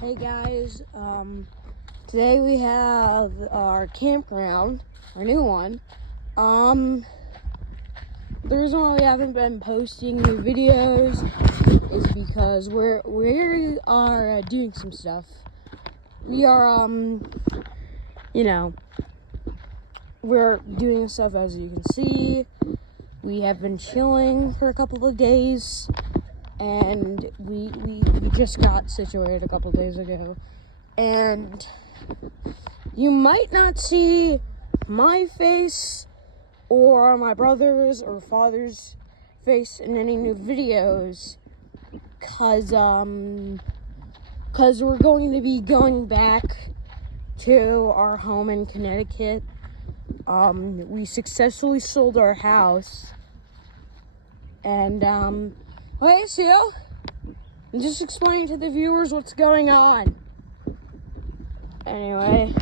Hey guys, today we have our campground, our new one. The reason why we haven't been posting new videos is because we are doing some stuff. We are, we're doing stuff as you can see. We have been chilling for a couple of days. And we just got situated a couple days ago. And you might not see my face or my brother's or father's face in any new videos because we're going to be going back to our home in Connecticut. We successfully sold our house. And, hey, Seal, I'm just explaining to the viewers what's going on. Anyway,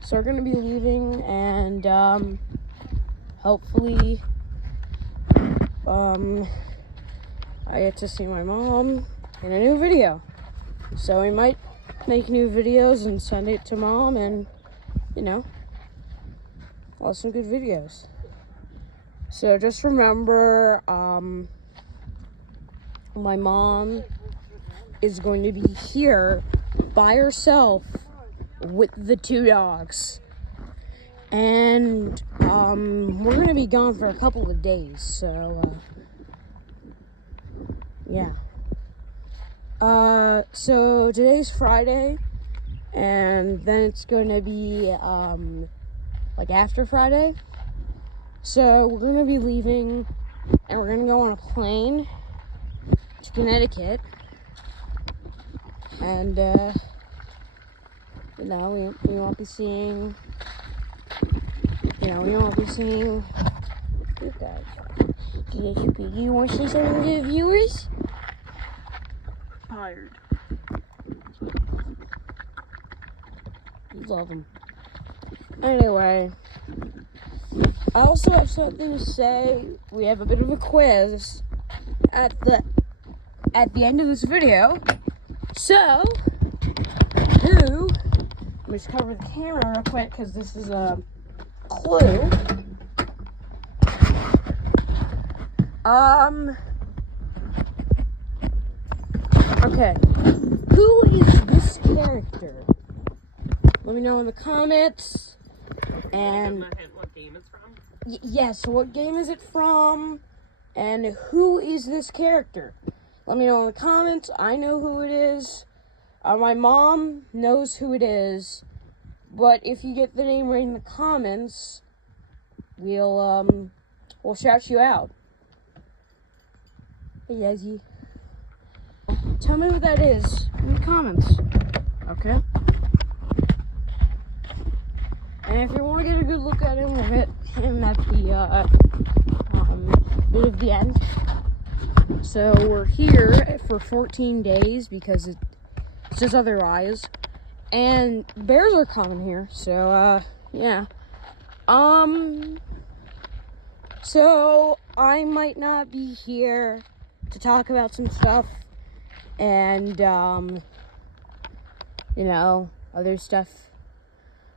so we're gonna be leaving, and, hopefully, I get to see my mom in a new video. So we might make new videos and send it to mom, and, some good videos. So just remember, my mom is going to be here by herself with the two dogs. And, we're going to be gone for a couple of days, so, yeah. So today's Friday, and then it's going to be, after Friday. So we're going to be leaving, and we're going to go on a plane to Connecticut, and, we won't be seeing, you guys. You want to say something to the viewers? Tired. Love them. Anyway. I also have something to say. We have a bit of a quiz at the end of this video. So, let me just cover the camera real quick because this is a clue. Okay. Who is this character? Let me know in the comments. And what game it's from? Yes, what game is it from? And who is this character? Let me know in the comments. I know who it is. My mom knows who it is. But if you get the name right in the comments, we'll shout you out. Hey, Yazzie. Tell me what that is in the comments. Okay? And if you want to get a good look at him, we'll hit him at the bit of the end. So we're here for 14 days because it's just otherwise. And bears are common here, so yeah. So I might not be here to talk about some stuff and other stuff.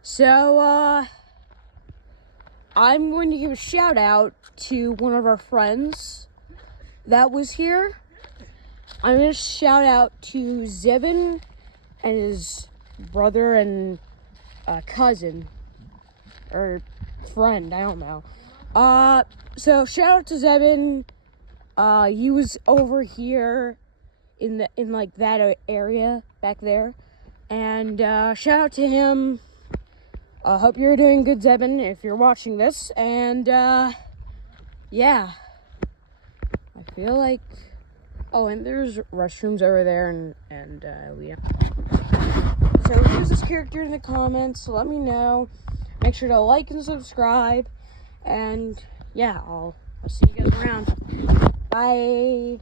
So, I'm going to give a shout out to one of our friends that was here. I'm going to shout out to Zebin and his brother and cousin, or friend, I don't know. So shout out to Zebin. He was over here in that area back there. And, shout out to him. I hope you're doing good, Zebin, if you're watching this. And, yeah. I feel like... Oh, and there's restrooms over there, and So, who's this character in the comments? Let me know. Make sure to like and subscribe. And, yeah, I'll see you guys around. Bye.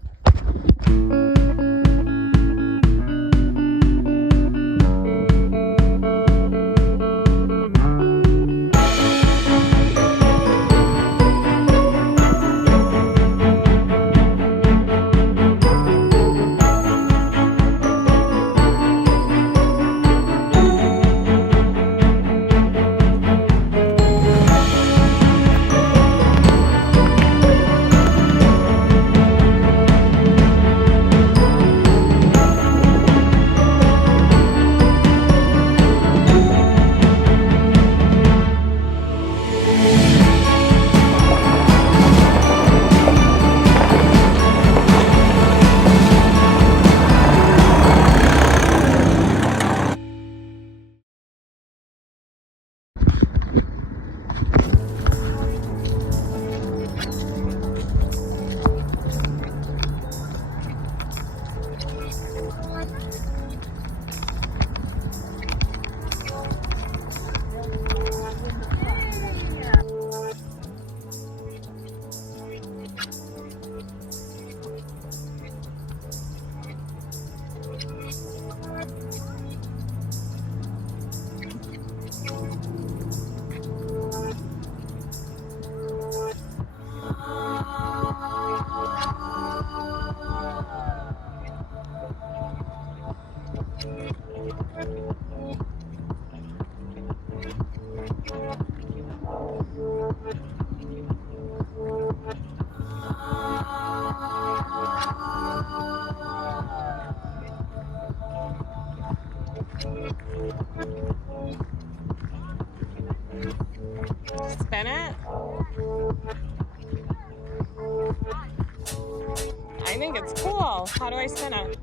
cool. How do I spin it?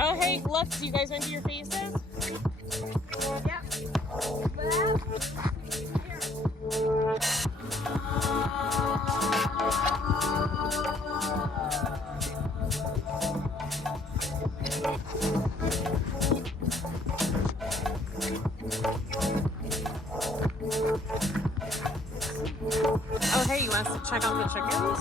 Oh, hey, look, do you guys want to do your faces? Oh, hey, you want us to check out the chickens?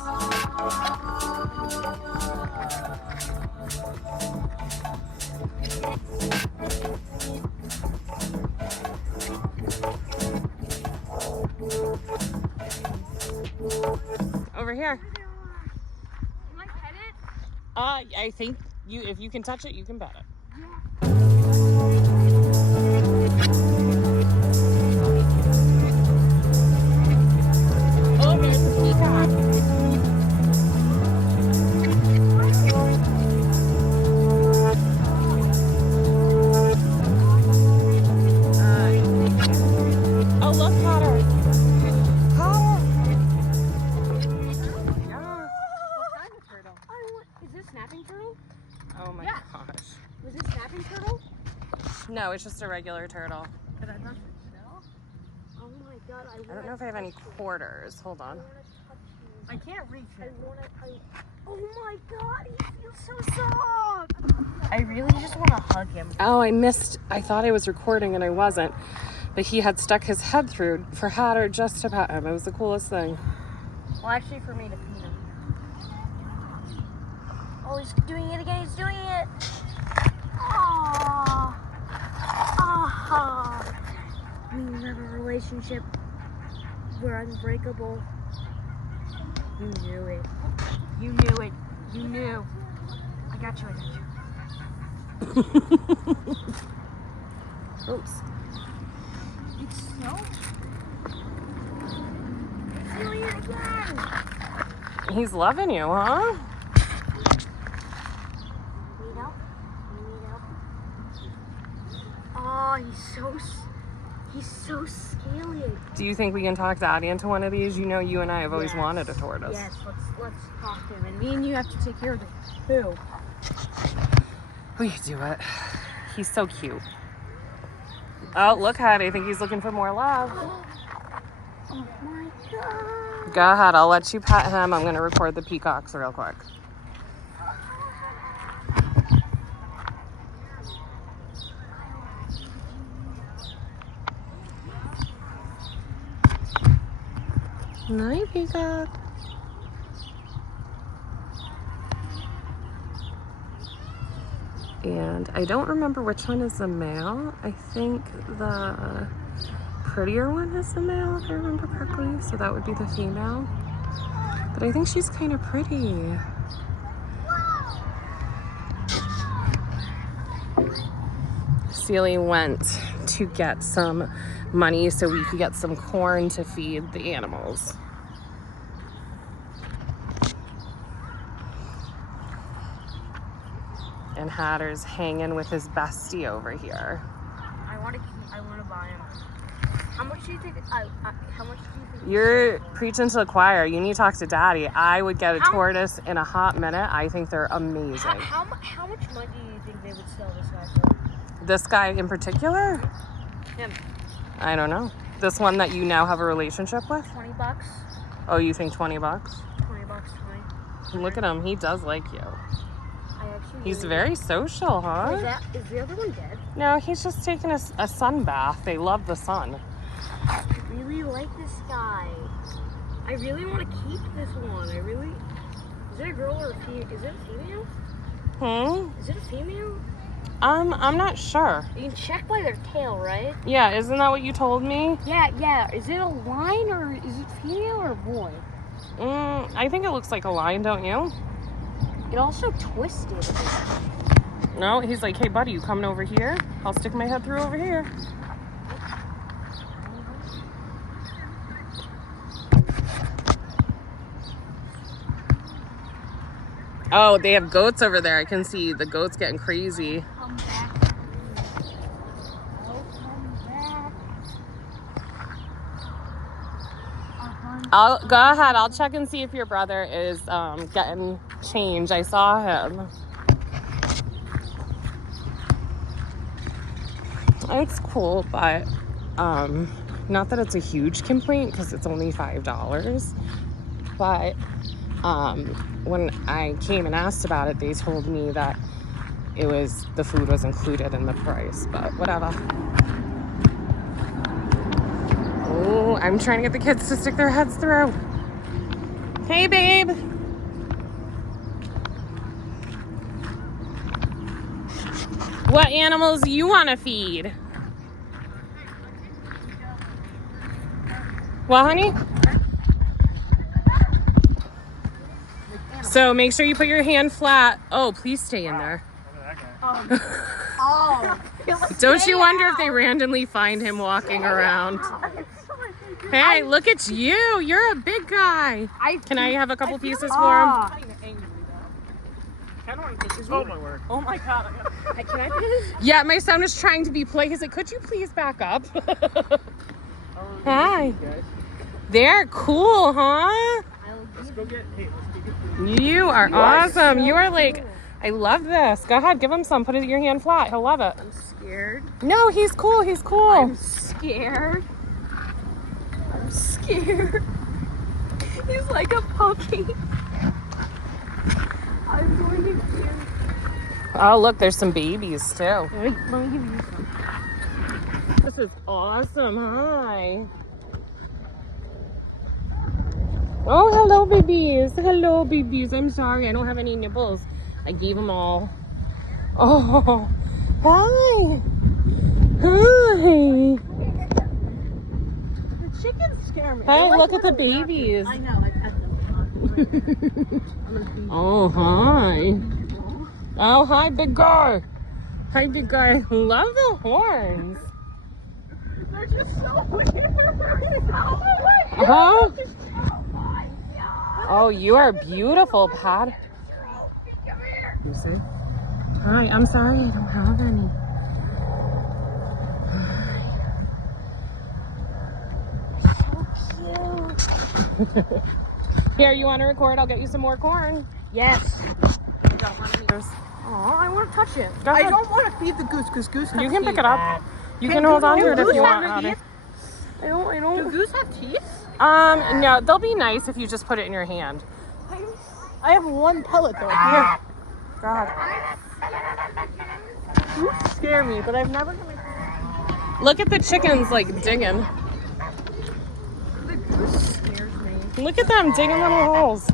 Over here. Can I pet it? I think if you can touch it, you can pet it. Oh, there's a peacock. Oh, look, Potter. Potter. Yeah. What kind of turtle? Is this snapping turtle? Oh my Yeah. gosh. Was this snapping turtle? No, it's just a regular turtle. Did I not shell? Oh my god, I don't know if I have any quarters. Hold on. I can't reach it. Oh my god, he feels so soft. I really just want to hug him. Oh, I missed. I thought I was recording and I wasn't. But he had stuck his head through for Hatter just to pet him. It was the coolest thing. Well, actually, for me to feed him. Oh, he's doing it again. He's doing it. Aww. Aww. We have a relationship. We're unbreakable. You knew it. You knew it. You knew. I got you. Oops. It's snow. It's doing it again. He's loving you, huh? Need help? You need help? Oh, he's so scaly. Do you think we can talk Daddy into one of these? You know, you and I have always wanted a tortoise. Yes, let's talk to him. And me and you have to take care of the poo. We can do it. He's so cute. Oh, look, Hattie. I think he's looking for more love. Oh my god. Go ahead. I'll let you pet him. I'm going to record the peacocks real quick. Night, peacock. And I don't remember which one is the male. I think the prettier one is the male, if I remember correctly. So that would be the female. But I think she's kind of pretty. Celie went to get some money so we could get some corn to feed the animals. And Hatter's hanging with his bestie over here. I want to buy him. How much do you think? How much do you think? You're preaching to the choir. You need to talk to Daddy. I would get a tortoise in a hot minute. I think they're amazing. How much money do you think they would sell this guy for? This guy in particular? Him. I don't know. This one that you now have a relationship with? $20. Oh, you think 20 bucks? $20. 20. Look at him. He does like you. I actually. He's very social, huh? Is the other one dead? No, he's just taking a sun bath. They love the sun. I really like this guy. I really want to keep this one. I really. Is it a girl or a female? Is it a female? Is it a female? I'm not sure. You can check by their tail, right? Yeah, isn't that what you told me? Yeah. Is it a line or is it female or boy? I think it looks like a lion, don't you? It also twisted. No, he's like, hey buddy, you coming over here? I'll stick my head through over here. Oh, they have goats over there. I can see the goats getting crazy. Come back. Oh, come back. I'll go ahead. I'll check and see if your brother is getting change. I saw him. It's cool, but not that it's a huge complaint because it's only $5. But when I came and asked about it, they told me that the food was included in the price. But whatever. Oh, I'm trying to get the kids to stick their heads through. Hey, babe. What animals do you want to feed? What, honey? So make sure you put your hand flat. Oh, please stay in there. Don't you wonder if they randomly find him walking around? Hey, look at you. You're a big guy. Can I have a couple pieces for him? Oh my god. Can I please? Yeah, my son was trying to be polite. He's like, could you please back up? Hi. They're cool, huh? Let's go get. You are awesome. You are like, I love this. Go ahead, give him some. Put your hand flat. He'll love it. I'm scared. No, he's cool. He's cool. I'm scared. I'm scared. He's like a puppy. I'm going to fear. Oh, look, there's some babies too. Let me give you some. This is awesome. Hi. Oh, hello, babies. Hello, babies. I'm sorry. I don't have any nibbles. I gave them all. Oh, hi. Hi. The chickens scare me. Hey, look at the babies. I know. I pet them. Oh, hi. Oh, hi, big guy. Hi, big guy. Love the horns. They're just so weird. Huh? Oh, you are beautiful, Pat. You see? Hi, I'm sorry, I don't have any. So cute. Here, you want to record? I'll get you some more corn. Yes. Go Oh, I want to touch it. ahead. I don't want to feed the goose because goose has You can pick teeth. it up. You can hold on to it if you want. have Audie. teeth? I don't. Do goose have teeth? No, they'll be nice if you just put it in your hand. I have one pellet though. Here. Go ahead. Goose scare me, but I've never gonna. Look at the chickens like digging. The goose scares me. Look at them digging little holes.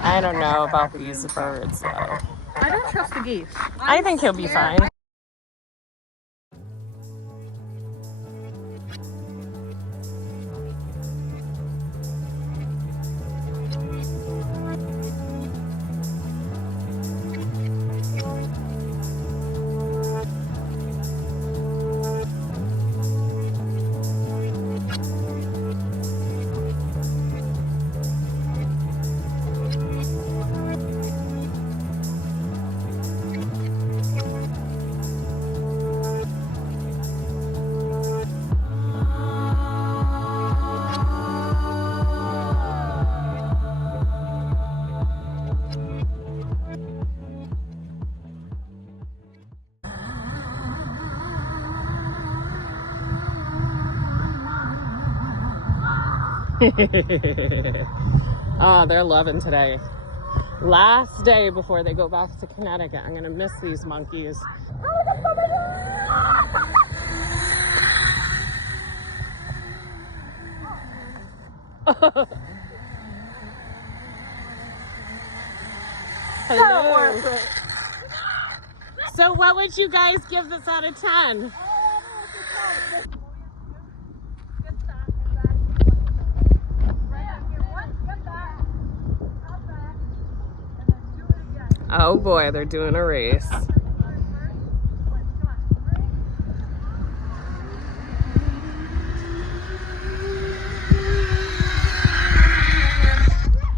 I don't know about these birds though. I don't trust the geese. I think he'll be fine. Oh, they're loving today. Last day before they go back to Connecticut. I'm gonna miss these monkeys. Hello. So what would you guys give this out of 10? Oh boy, they're doing a race.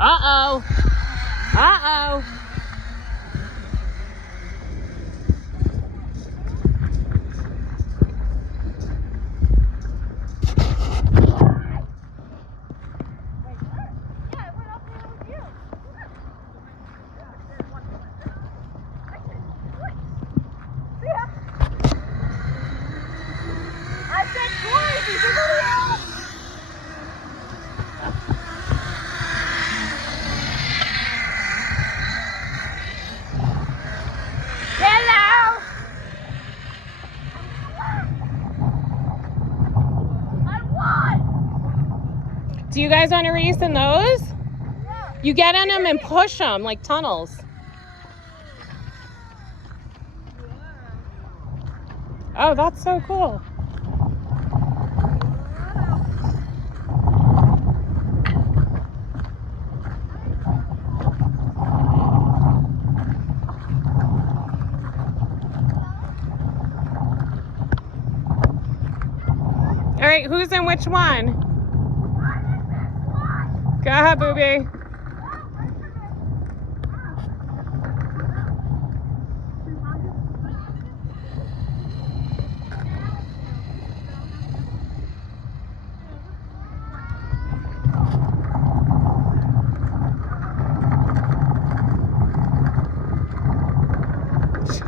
Uh-oh. Uh-oh. Do you guys want to race in those? Yeah. You get in them and push them like tunnels. Oh, that's so cool. All right, who's in which one? Go ahead, Booby.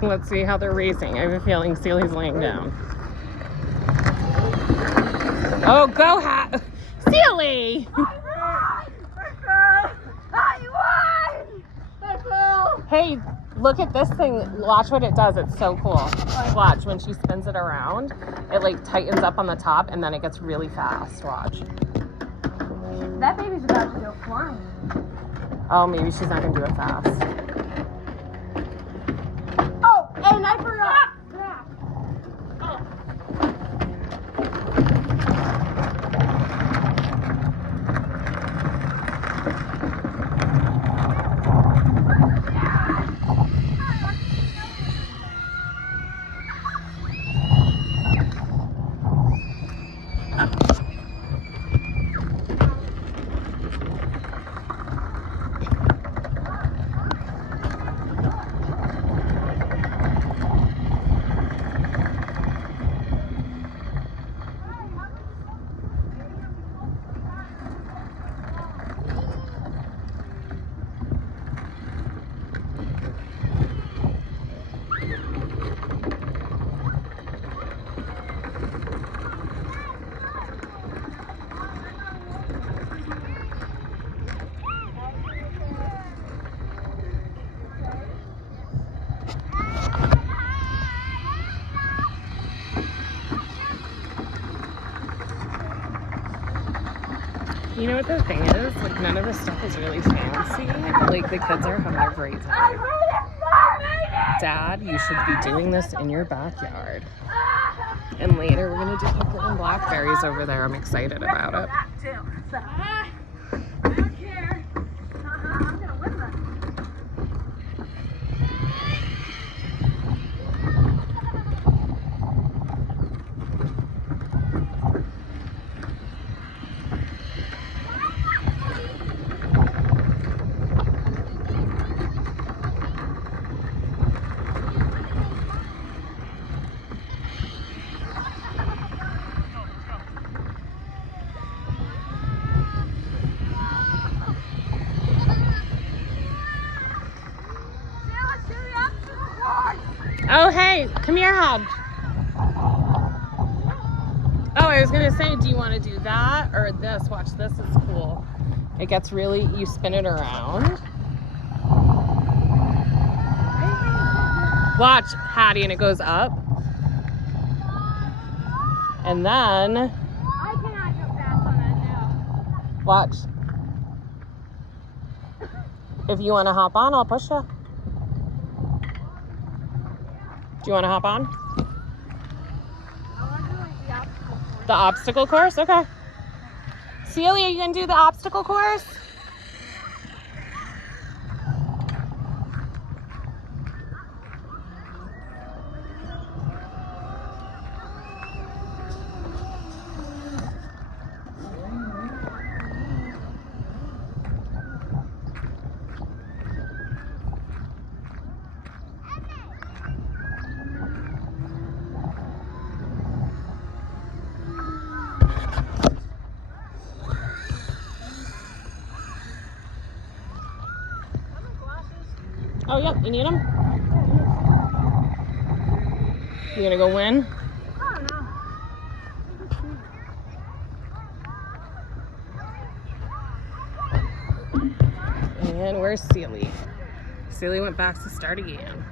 Let's see how they're racing. I have a feeling Seely's laying down. Oh, go Seely! Hey, look at this thing. Watch what it does. It's so cool. Watch, when she spins it around, it like tightens up on the top and then it gets really fast. Watch. That baby's about to go flying. Oh, maybe she's not gonna do it fast. Oh, and I forgot. You know what the thing is? Like, none of this stuff is really fancy, but like the kids are having a great time. Dad, you should be doing this in your backyard. And later we're gonna do pickled and blackberries over there. I'm excited about it. I don't care. I'm gonna win that. Oh, hey, come here, Hub. Oh, I was gonna say, do you want to do that or this? Watch, this is cool. It gets really, you spin it around. Watch, Hattie, and it goes up. And then, I cannot go fast on that now. watch. If you want to hop on, I'll push you. Do you want to hop on? I want to do like the obstacle course. The obstacle course? Okay. Celia, you gonna do the obstacle course? Oh, yep, you need them? You gonna go win? I don't know. And where's Celie? Celie went back to start again.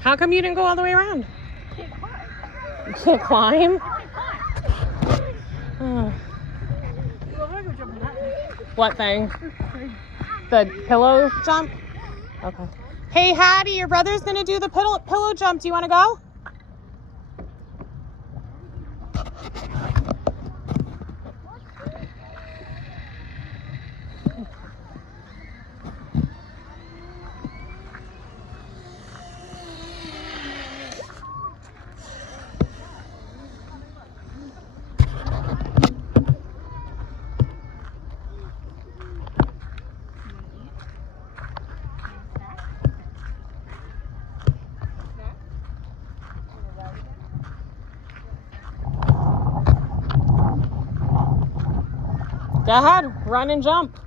How come you didn't go all the way around? You can't climb? Oh. What thing? The pillow jump? Okay. Hey, Hattie, your brother's gonna do the pillow jump. Do you want to go? Go ahead, run and jump.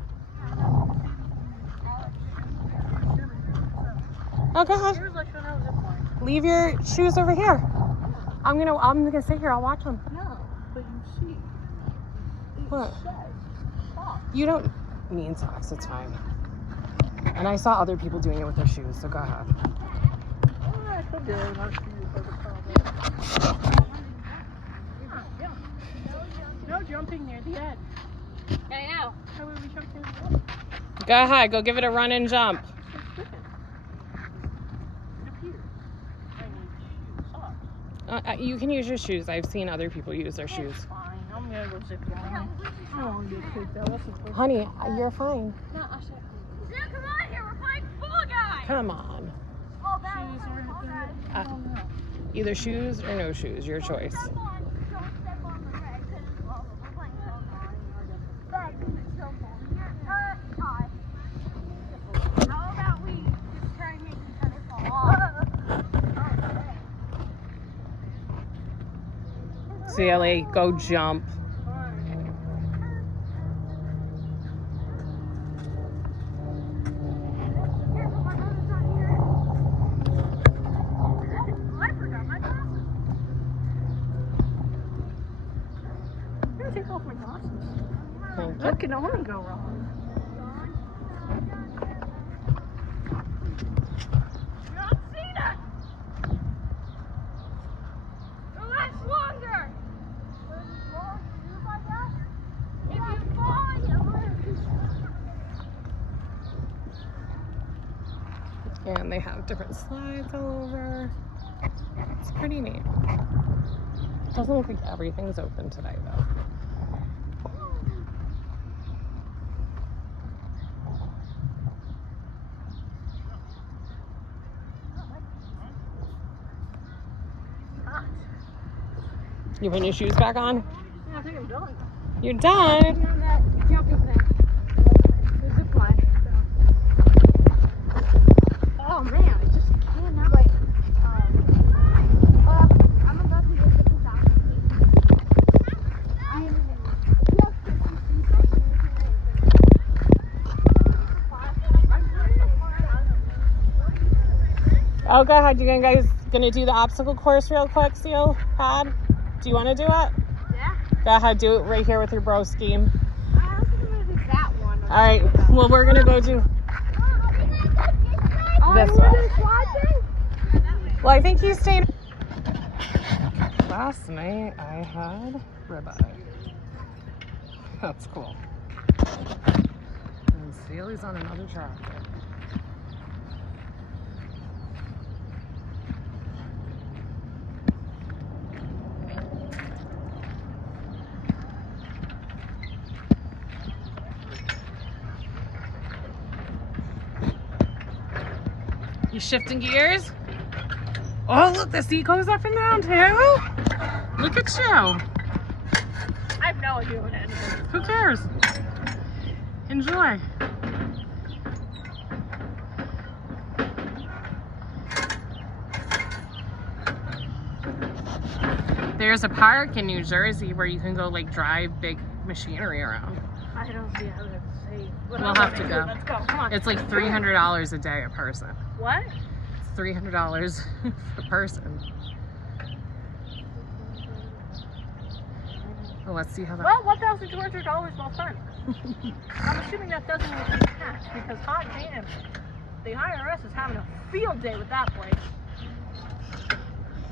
Oh, go ahead. Leave your shoes over here. I'm gonna sit here. I'll watch them. No, but you see. What? You don't need socks. It's fine. And I saw other people doing it with their shoes, so go ahead. No jumping near the end. I know. How would we jump near the end? Go ahead. Go give it a run and jump. You can use your shoes. I've seen other people use their shoes. Fine, I'm gonna go zip line. I don't want to get kicked out. That's the first. Honey, you're fine. No, I'll say. Yeah, come on here. We're playing Fall Guys. Come on. Fall Guys. Fall Guys. Uh, Either shoes or no shoes. Your choice. Come on. Don't step on the rag. We're playing Fall Guys. Bag, jump on. Hi. How about we just try and make each other fall off? CLA, go jump. Take off my glasses. Thank you. What can only go wrong? Not seen it. It lasts longer. If you fall, And they have different slides all over. It's pretty neat. Doesn't look like everything's open today though. You putting your shoes back on? Yeah, I think I'm done. You're done. On that jumping thing. The zip line. go ahead. You guys gonna do the obstacle course real quick, Seal Pad? Do you want to do it? Yeah. Go ahead, do it right here with your bro scheme. I was gonna do that one. All right. Well, we're gonna go do this one. Well, I think he's staying. Last night I had ribeye. That's cool. And Sealy's on another tractor. You shifting gears? Oh, look, the seat goes up and down too. Look at you. I have no idea what it is. Who cares? Enjoy. There's a park in New Jersey where you can go like drive big machinery around. I don't see how that's safe. But We'll have to go. Let's go. Come on. It's like $300 a day a person. What? It's $300 a person. Well, let's see how that. Well, $1,200 well spent. I'm assuming that doesn't include tax because hot damn, the IRS is having a field day with that place.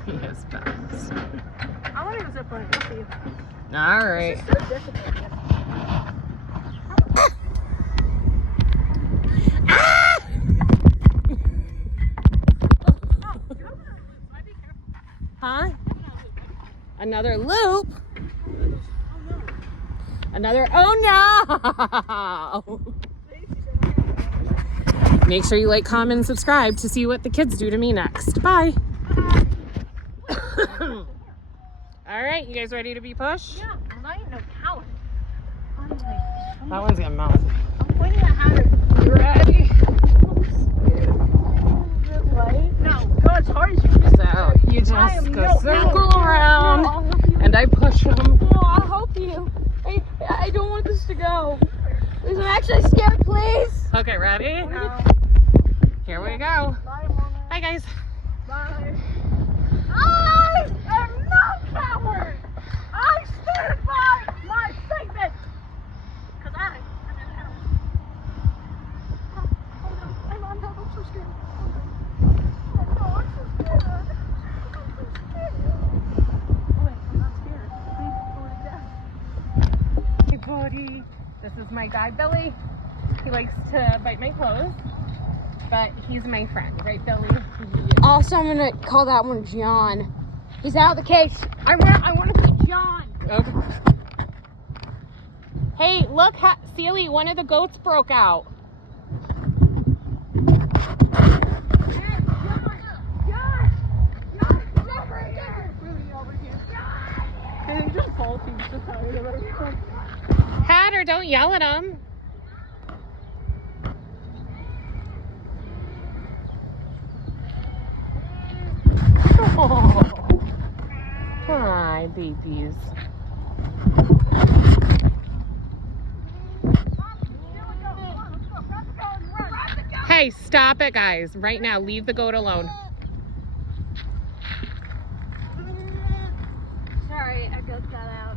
Yes, fast. I want to go zip line. We'll see. All right. It's so difficult. Huh? Another loop. Another. Oh no! Make sure you like, comment, and subscribe to see what the kids do to me next. Bye. All right, you guys ready to be pushed? Yeah, I ain't no coward. I'm like, That one's getting melted. I'm pointing at how to. You ready? No, go as hard as you can. So you just go circle No, around, I'll help you. and I push them. No, I'll help you. I don't want this to go. Please, I'm actually scared, please. Okay, ready? No. Here we go. Bye, Mama. Bye, guys. Bye. I am no coward. I stand by my statement. Because I am a coward. Oh no, I'm so scared. Oh no, I'm so scared. I'm so scared. Oh wait, I'm not scared. Please, go to death. Hey, buddy. This is my guy, Billy. He likes to bite my clothes, but he's my friend, right, Billy? Also, I'm gonna call that one John. He's out of the cage. I want to say John. Okay. Hey, look, Sealy, one of the goats broke out. Hatter, don't yell at him. Oh. Hi, babies. Hey, stop it, guys. Right now, leave the goat alone. Sorry, I got that out.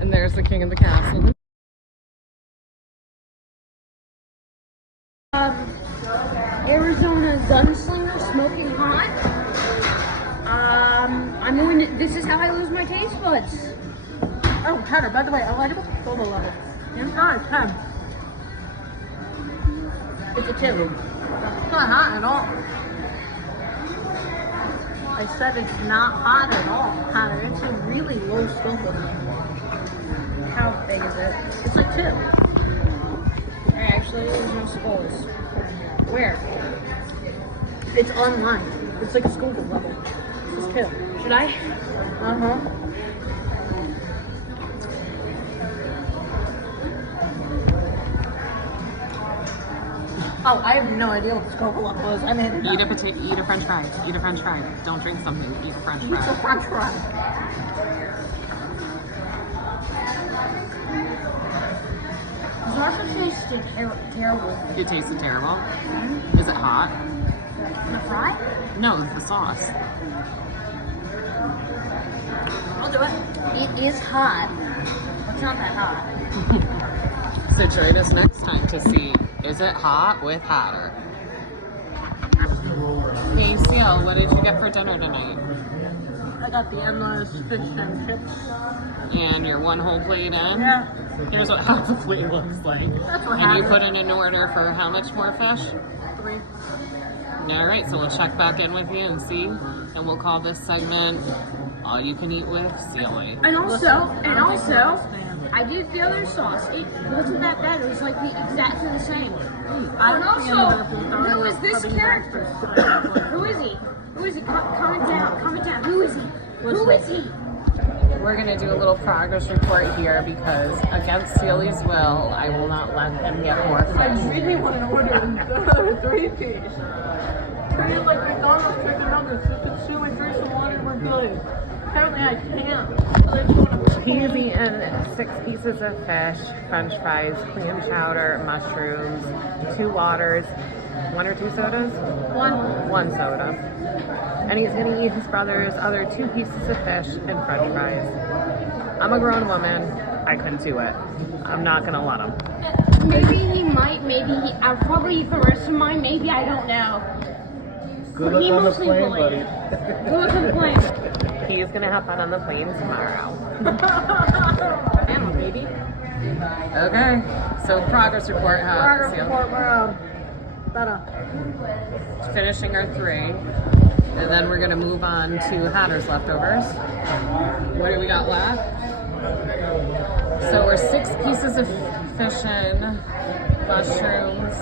And there's the king of the castle. Arizona Gunslinger Smoking Hot. This is how I lose my taste buds. Oh, Hunter, by the way, I like the solo level. Inside, 10. It's a 2. It's not hot at all. I said it's not hot at all, Hunter. It's a really low Scoville. How big is it? It's a 2. Actually, there's no skulls. Where? It's online. It's like a Scoville level. It's 2. Should I? Uh-huh. Oh, I have no idea what the Scoville level is. I made it Eat up. eat a french fry. Eat a french fry. Don't drink something. Eat a french It's a fry. french fry. tasted terrible. It tasted terrible. Is it hot? The fry? No, the sauce. I'll do it. It is hot. It's not that hot. So join us next time to see, is it hot with Hatter? Hey Seal, what did you get for dinner tonight? I got the endless fish and chips. And your one whole plate in? Yeah. Here's what half the plate looks like. That's what And you happened. put in an order for how much more fish? 3. Alright, so we'll check back in with you and see. And we'll call this segment All You Can Eat with Sealy. And also, I did the other sauce. It wasn't that bad. It was like exactly the same. And also, who is this character? Who is he? Who is he? Comment down. Comment down. Who is he? Who is he? We're going to do a little progress report here because against Sealy's will, I will not let him get more I fish. really want to order a 3-piece. Treat it like McDonald's chicken nuggets. Just consume and drink some water and we're good. Apparently I can't. So they just want to He's eaten 6 pieces of fish, french fries, clam chowder, mushrooms, 2 waters, 1 or 2 sodas? 1 soda. And he's going to eat his brother's other 2 pieces of fish and french fries. I'm a grown woman. I couldn't do it. I'm not going to let him. Maybe he might. I'll probably eat the rest of mine. Maybe, I don't know. Good luck on the plane, buddy. Good luck on the plane. He's going to have fun on the plane tomorrow. Damn, baby. Okay, so progress report. Progress report, we're Finishing our 3. And then we're going to move on to Hatter's leftovers. What do we got left? So we're 6 pieces of fish in, mushrooms,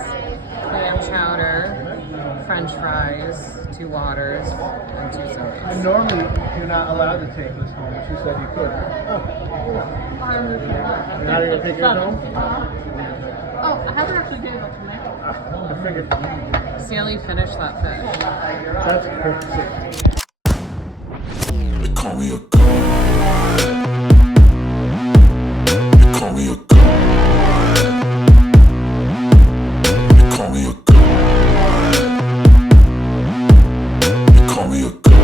clam chowder, french fries, 2 waters, and 2 sodas. Normally, you're not allowed to take this home, but you said you could. You're not going to take yours home? Oh, I haven't actually gave it to me. I figured. Sealy finished that fish. That's perfect. They call me a god. They call me a god. They call me a god. They call me a god.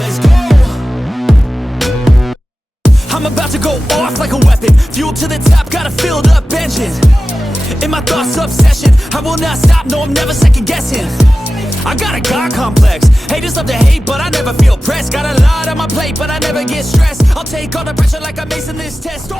Let's go. I'm about to go off like a weapon. Fuel to the top, got a filled up engine. In my thoughts, obsession. I will not stop, no, I'm never second guessing. I got a God complex. Haters love to hate, but I never feel pressed. Got a lot on my plate, but I never get stressed. I'll take all the pressure like I'm acing this test.